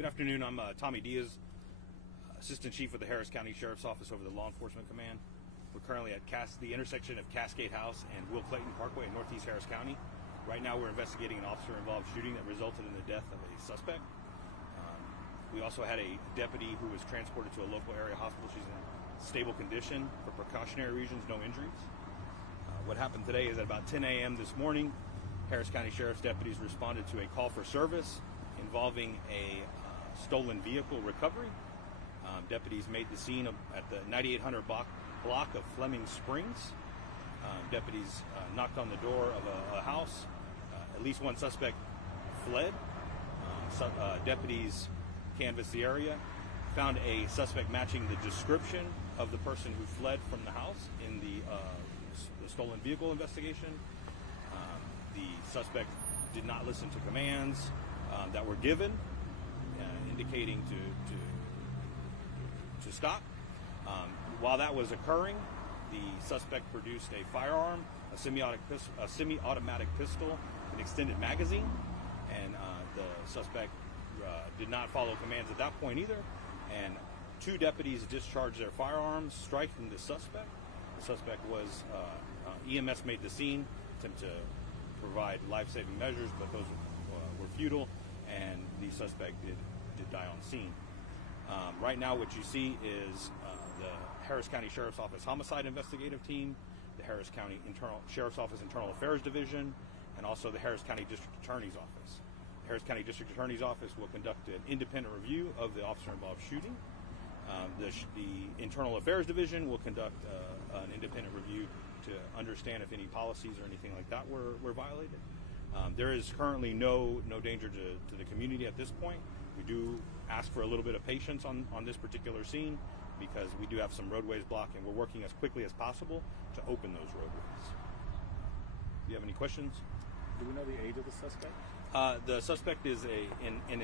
Good afternoon. I'm Tommy Diaz, Assistant Chief of the Harris County Sheriff's Office over the Law Enforcement Command. We're currently at the intersection of Cascade House and Will Clayton Parkway in Northeast Harris County. Right now we're investigating an officer-involved shooting that resulted in the death of a suspect. We also had a deputy who was transported to a local area hospital. She's in stable condition. For precautionary reasons, no injuries. What happened today is at about 10 a.m. this morning, Harris County Sheriff's deputies responded to a call for service involving a stolen vehicle recovery. Deputies made the scene at the 9800 block of Fleming Springs. Deputies knocked on the door of a house. At least one suspect fled. Deputies canvassed the area, found a suspect matching the description of the person who fled from the house in the stolen vehicle investigation. The suspect did not listen to commands that were given, indicating to stop. While that was occurring, the suspect produced a firearm, a semi-automatic pistol, an extended magazine, and the suspect did not follow commands at that point either. And two deputies discharged their firearms, striking the suspect. The suspect was EMS made the scene, attempt to provide life-saving measures, but those were futile, and the suspect did die on scene. Right now what you see is the Harris County Sheriff's Office Homicide Investigative Team, the Harris County Sheriff's Office Internal Affairs Division, and also the Harris County District Attorney's Office. The Harris County District Attorney's Office will conduct an independent review of the officer-involved shooting. The Internal Affairs Division will conduct an independent review to understand if any policies or anything like that were violated. There is currently no danger to the community at this point. We do ask for a little bit of patience on this particular scene because we do have some roadways blocked, and we're working as quickly as possible to open those roadways. Do you have any questions? Do we know the age of the suspect? The suspect is in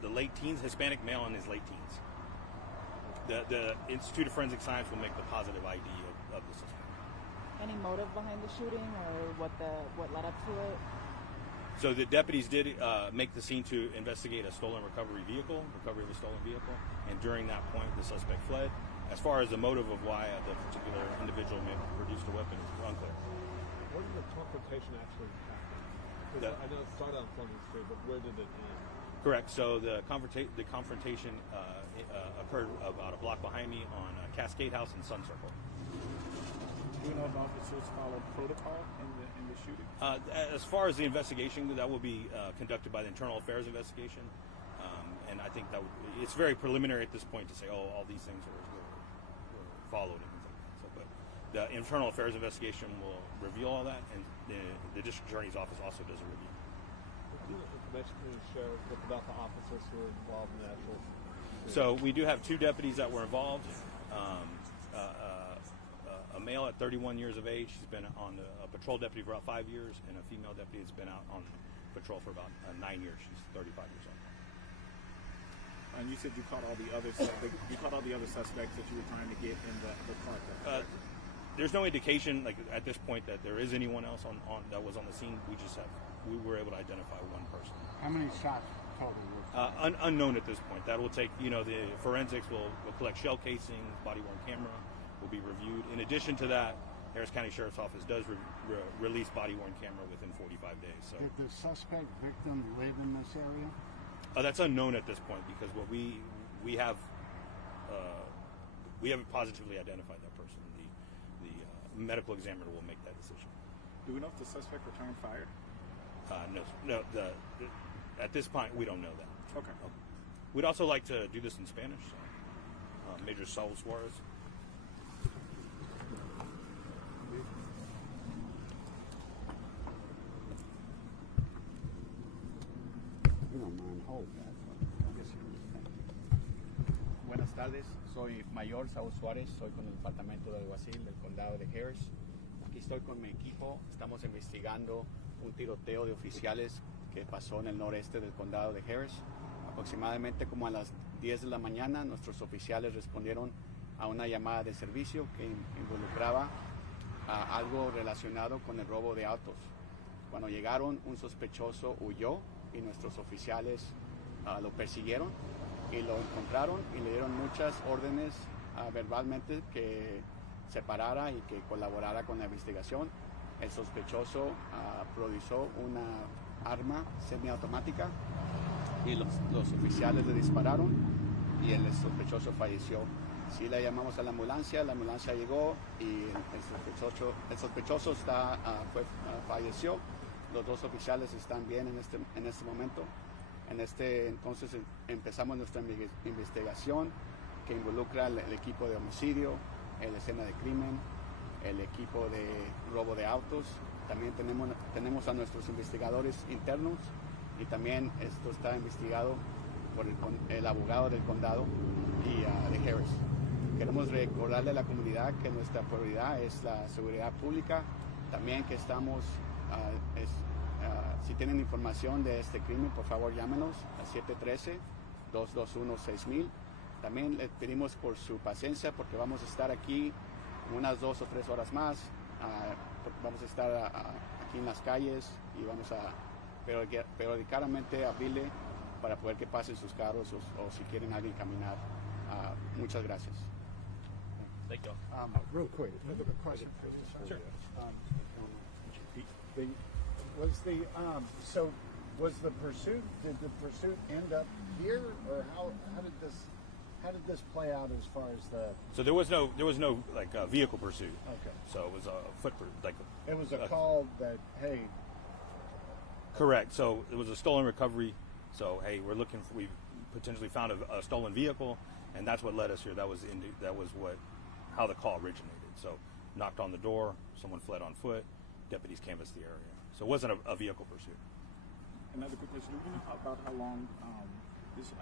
the late teens, Hispanic male in his late teens. The Institute of Forensic Science will make the positive ID of the suspect. Any motive behind the shooting, or what led up to it? So the deputies did make the scene to investigate a recovery of a stolen vehicle, and during that point, the suspect fled. As far as the motive of why the particular individual may have produced a weapon is unclear. Where did the confrontation actually happen? I know it started on Fleming Street, but where did it end? Correct. So the confrontation occurred about a block behind me on Cascade House and Sun Circle. Do you know if officers followed protocol in the shooting? As far as the investigation, that will be conducted by the Internal Affairs investigation, and I think it's very preliminary at this point to say, all these things were followed and things like that. So, but the Internal Affairs investigation will reveal all that, and the District Attorney's Office also does a review. What information can you share about the officers who were involved in the actual shooting? So we do have two deputies that were involved. A male at 31 years of age, he's been on a patrol deputy for about 5 years, and a female deputy that's been out on patrol for about 9 years. She's 35 years old. And you said you caught all the other suspects that you were trying to get in the car. There's no indication, at this point, that there is anyone else on that was on the scene. We were able to identify one person. How many shots total? Unknown at this point. That will take, the forensics will collect shell casings, body-worn camera will be reviewed. In addition to that, Harris County Sheriff's Office does release body-worn camera within 45 days. So, did the suspect victim live in this area? That's unknown at this point because what we haven't positively identified that person. The medical examiner will make that decision. Do we know if the suspect returned fire? No. At this point, we don't know that. Okay. We'd also like to do this in Spanish. Major Saul Suarez. You don't mind holding that. Buenas tardes, soy Mayor Saúl Suárez, soy con el Departamento de Alguacil del Condado de Harris. Aquí estoy con mi equipo, estamos investigando un tiroteo de oficiales que pasó en el noreste del Condado de Harris. Aproximadamente como a las 10 de la mañana, nuestros oficiales respondieron a una llamada de servicio que involucraba algo relacionado con el robo de autos. Cuando llegaron, un sospechoso huyó y nuestros oficiales lo persiguieron y lo encontraron y le dieron muchas órdenes verbalmente que se parara y que colaborara con la investigación. El sospechoso produjo una arma semiautomática y los oficiales le dispararon y el sospechoso falleció. Sí le llamamos a la ambulancia llegó y el sospechoso falleció. Los dos oficiales están bien en este momento. Entonces empezamos nuestra investigación que involucra el equipo de homicidio, la escena de crimen, el equipo de robo de autos. También tenemos a nuestros investigadores internos y también esto está investigado por el abogado del condado y de Harris. Queremos recordarle a la comunidad que nuestra prioridad es la seguridad pública. También que estamos, si tienen información de este crimen, por favor llámenos al 713-221-6000. También le pedimos por su paciencia porque vamos a estar aquí unas 2 o 3 horas más. Porque vamos a estar aquí en las calles y vamos a periódicamente abrirle para poder que pasen sus carros o si quieren alguien caminar. Muchas gracias. Thank you. Real quick, a question for you, sir. Sure. Was the pursuit? Did the pursuit end up here, or how did this play out as far as the? So there was no like vehicle pursuit. Okay. So it was a foot like. It was a call that, hey. Correct. So it was a stolen recovery. So hey, we potentially found a stolen vehicle, and that's what led us here. That was how the call originated. So knocked on the door, someone fled on foot, deputies canvassed the area. So it wasn't a vehicle pursuit. Another quick question: do you know about how long?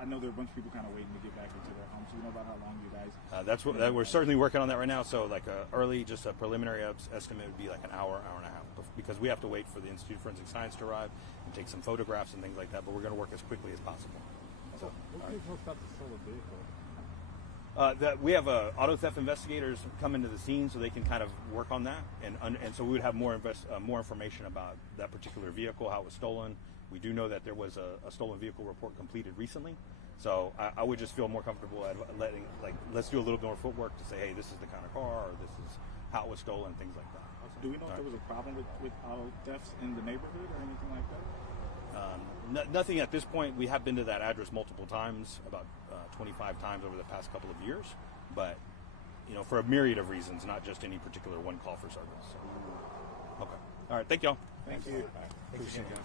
I know there are a bunch of people kind of waiting to get back into their homes. Do you know about how long you guys? We're certainly working on that right now. So like just a preliminary estimate would be like an hour and a half, because we have to wait for the Institute of Forensic Science to arrive and take some photographs and things like that. But we're going to work as quickly as possible. So, what can you tell us about the stolen vehicle? We have auto theft investigators come into the scene so they can kind of work on that, and so we would have more information about that particular vehicle, how it was stolen. We do know that there was a stolen vehicle report completed recently, so I would just feel more comfortable at let's do a little bit more footwork to say, hey, this is the kind of car, or this is how it was stolen, things like that. Do we know if there was a problem with auto thefts in the neighborhood or anything like that? Nothing at this point. We have been to that address multiple times, about 25 times over the past couple of years, but for a myriad of reasons, not just any particular one call for service. So. Okay. All right. Thank y'all. Thank you. Appreciate it.